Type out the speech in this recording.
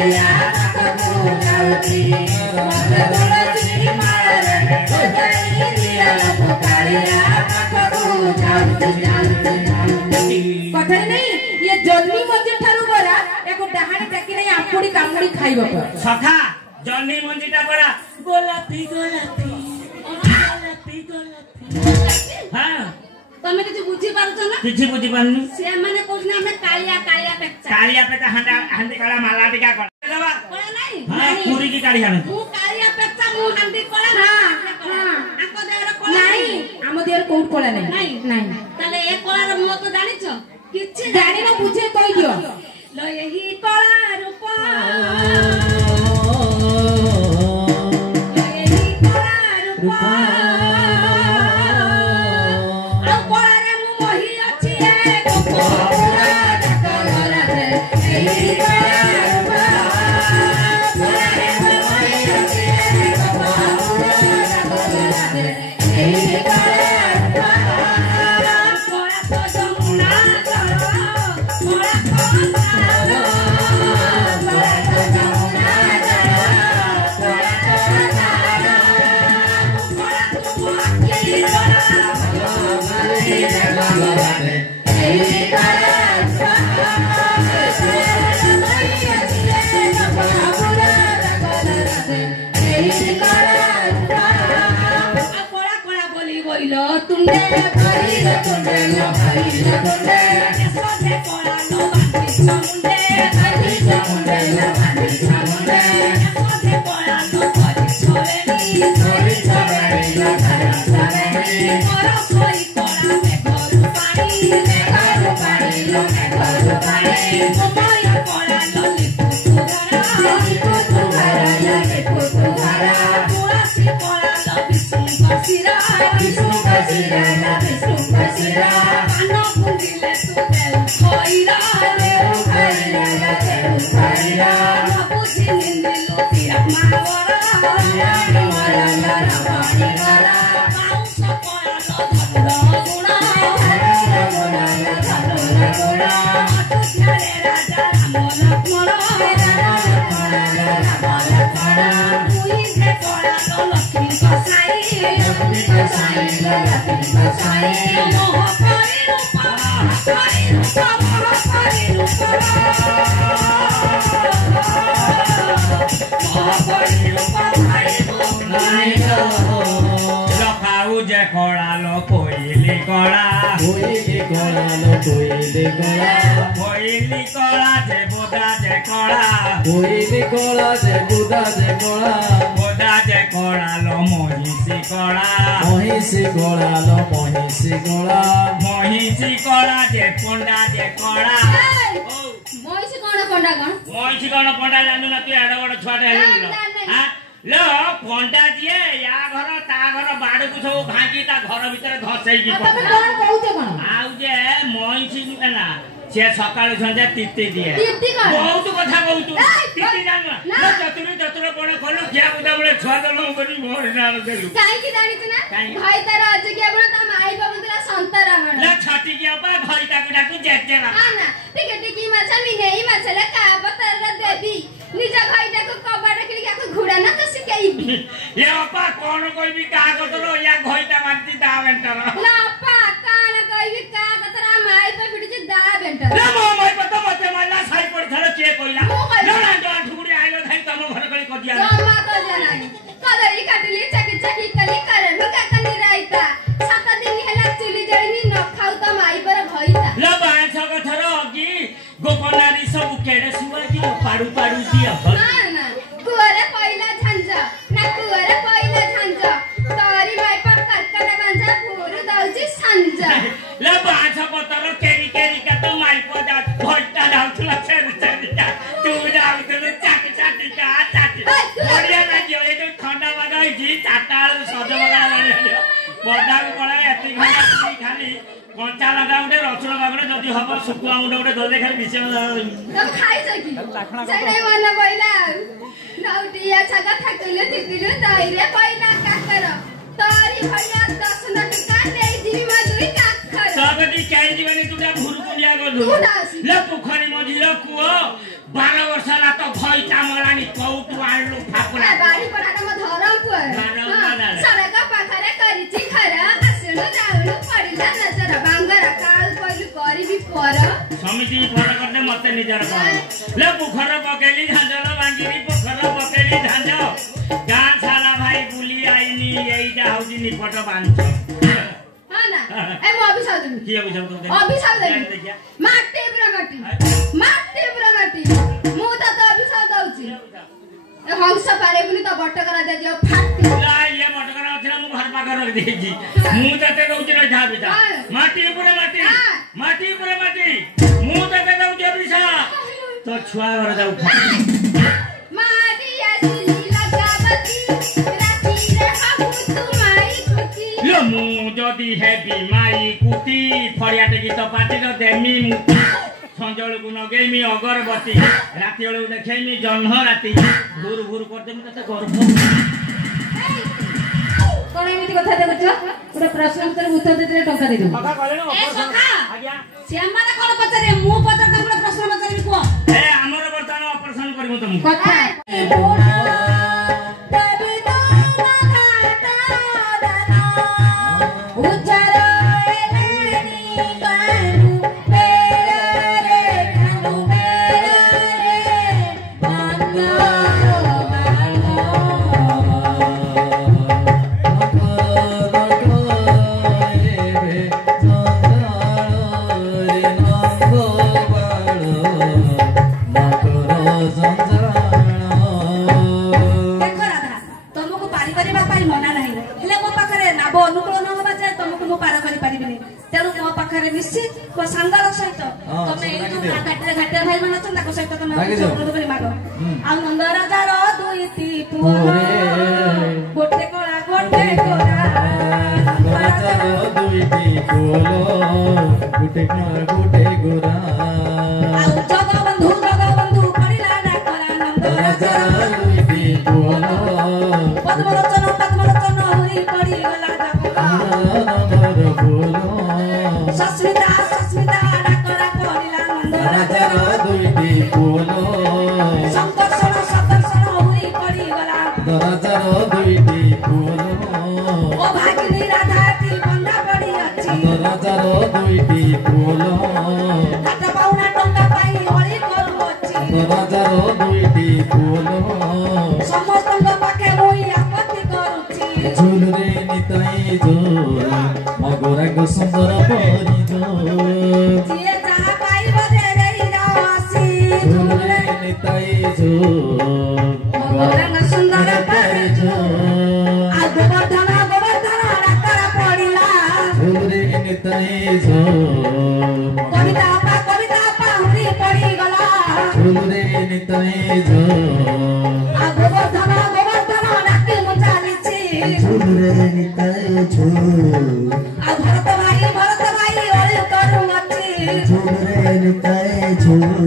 कालिया पाखकु जाउची मते तुलसी माळे सजाई दिया लोक कालिया पाखकु जाउची कथा नहीं ये जन्नी मंजी ठारू बरा एको डाहाणी टाकी नहीं आपुडी कामुडी खाइबो सखा जन्नी मंजीटा बरा गोलापी गोलापी गोलापी गोलापी हां तमे किछ बुझी पारुछ ना किछ बुझी पारनु से माने कोजना हमें कालिया पेचा हंडा हंडी काला माला टिका कर देबा कोला नहीं हां पूरी की काली हाने मु कालिया पेचा मु हंडी कोला ना हां आको देवर कोला नहीं आम देवर कोउट कोला नहीं नहीं ताले ए कोलार मु तो जानिछ किछ जानि ना बुझे कहि दियो लो यही कोला रूप यही कोला रूप तुंडे भरिलो तुंडे लो भरिलो तुंडे सोते कोला लो बांधी समुंडे भरिलो तुंडे लो बांधी समुंडे सोते कोला लो भरि सोरेनी भरि सोरेनी लो भरि सोरेनी मोर सोई कोला में घर पानी लो घर पानी मोय कोला लो लिपु तुहरा लिपु तुहरा तुलसी कोला लो Vishnu बसिरा Sirana Vishnu Sira Ano Kundile Sudeu Khaira Deu Khaira Deu Khaira Mabuji Nindilu Tirak Mawara Tirak Mawara Ravani Gara Pausa Kora Lo Dhamra Guna Dhamra Guna Dhamra Guna Atuthyare Raja Ramo Lakmana Ramo Lakmana Mui Se Kora Lo Lakshmi Kasai Lakshmi Kasai Lakshmi Kasai Moha Pari Rupa Moha Pari Rupa Moha Pari Rupa Pari Rupa Lokau je kora lo koili kora koili kora lo koili kora koili kora je boda je kora koili kora je boda je kora boda je kora lo mohisi kora lo mohisi kora je kora mohisi kora ponda janu na tu एडा बड़ छुआ रे हां लो ponda दिए या घर ता घर बाड़ को सब भागी ता घर भीतर धसई की तबे कोन कहउते कोन आउ जे mohisi ना से सकाळ संध्या तित्ती दिए बहुत कथा कहउतु तित्ती जान ना जतुर बड़ खलु क्या बुदा बळे छुआ दलो करी मोर नाम देलु काई की जानित ना भाई तार आज के बळ त माई बाबुला संतरा हण ला छाटी के बा भाई ता गुडा को जेजेरा हां ना टिके माछा मिनेई माछला का बतर देबी निजा भाई ता को कबाड़ के लिए को घोड़ा ना कसी केई ये अपा कोन कोई भी का कतरो या घोइता मानती दा बेंटर ला अपा कान कोई भी का कतरा माई पे फिट दा बेंटर ला मो माई पता मते माला साई पड़ थरे के कोइला लोना तो ठुकुड़ी आइलो थाई तम घर कली कटिया जमा तो जनानी कदरी काटली चकी कली करे लो का कनी राइता 7 दिन हेला चुली जळनी न खाउ त माई पर भइता ला बाण छक थरो की गोपनारी सब केडे सुवा की पाडू दिया ना कुवारे पहिला झांजा ना कुवारे पहिला झांजा तोरी माई पर करकरा बांजा भोर दाउची सांजा ला बाण छक तर केरी का तो माई पर जा भट्टा दाउतला छेर का तू दाउतले चाटी का बढ़िया लागियो ए जो ठंडा लगाई जी चाटाळ सज लगा वाले बडा को पड़ा एती घंटा खाली कंचा लगा उठे रसुण बागड़े जदि हब सुकुआ मुंड उठे धोले खाली मिसे तब खाइ सकी सडे मन पहिला नौटिया छगा थकले तितिले दाइरे पहिला काकर तोरी भैया 10 टका नै दिबी म दुई काकर सबटी काई जीवनी तुडा भुरकुलिया गलु ले पोखरी मझिलो कुओ 12 वर्ष ला त खैता मलानी कौटु आलु फापुरा बारी पठाटा म धरमपुर सडक पाखरे करिछि घर आसुनु जाउनु पडिला नजर बांगर काल पहिलु गरिबी पर समिति पर करते मते निजर कर ले पोखर पकेली झांजल बांगिरी पोखर पकेली झांज गां साला भाई बुली आइनी एइटा हउजी निपट बांछ हां ना ए म अभिशाप देबी की अभिशाप दे अभिशाप देबी माटी पुरा माटी मु त अभिशाप दउछि ए हंस पारे बुली त बट करा दे दियो फाटी ला ये बट करा अछि मु घर पाकर रख देछि मु तते दउछि रे झा बिटा माटी पुरा माटी मु तते दउछि अभिशाप तो छुआ घर जाऊ माटी आसिली लगावती राती रे हमु तुमाई कुती लो मु जदी हेबी माई कुती फरियाटे गीत पाटी रो देमी मुती संजल गुण गेमी अगरबती राती बेलू देखेमी जन्ह राती घूर घूर करते मु तते गर्भ कोन एमिति कथा देखछ पुरा प्रश्न उत्तर देते टंका दे दो सखा कहले न ए सखा आज्ञा श्यामाना कोन पचारे मु पचार तमरा प्रश्न पचारबी को ए हमर वर्तमान ऑपरेशन करबो तुम कथा देवी दाना घाटा दाना उच्चार एलेनी कानु मेरा रे कानु मेरा रे मांगो निश्चित को संगल सहित तमे घाटे घाटे भाई मन चंदा को सहित तमे जोगुल मागो आ नंद राजा रो दुईती पुओ गोटे कोला राजा रो दुईती पुओ गोटे कोला गोटे गोरा आ जगबंधु पडिला डाकरा नंद राजा रो दुईती पुओ पद्मलोचन होई पडी गला जाबका नंदर बोलो सस्मिता डाकरा पडिला नंद राजा रो दुईटी बोलो संकर्षण होई पडी गला राजा रो दुईटी बोलो ओ भागिनी राधा की बंधा पडी अछि राजा रो दुईटी बोलो काटा पाउना टंका पाई हळी करू अछि राजा रो दुईटी बोलो समस्तंग पाखे मोई आपत्ति करूछि झुल रे निताई झुल मगोरा को सुंदर परी जिए जहाँ पाई बजे रे रासी झुल रे निताई झुल मगोरा को सुंदर परी आ गोवर्धन डाकरा पडिला झुल रे निताई झुल कविता पाहुरी पडी गला झुल रे निताई झुल आ गोवर्धन डाके मु चालिछि झुल रे निताई झुल आ भरत भाई ओळी करू अछि झुल रे निताई झुल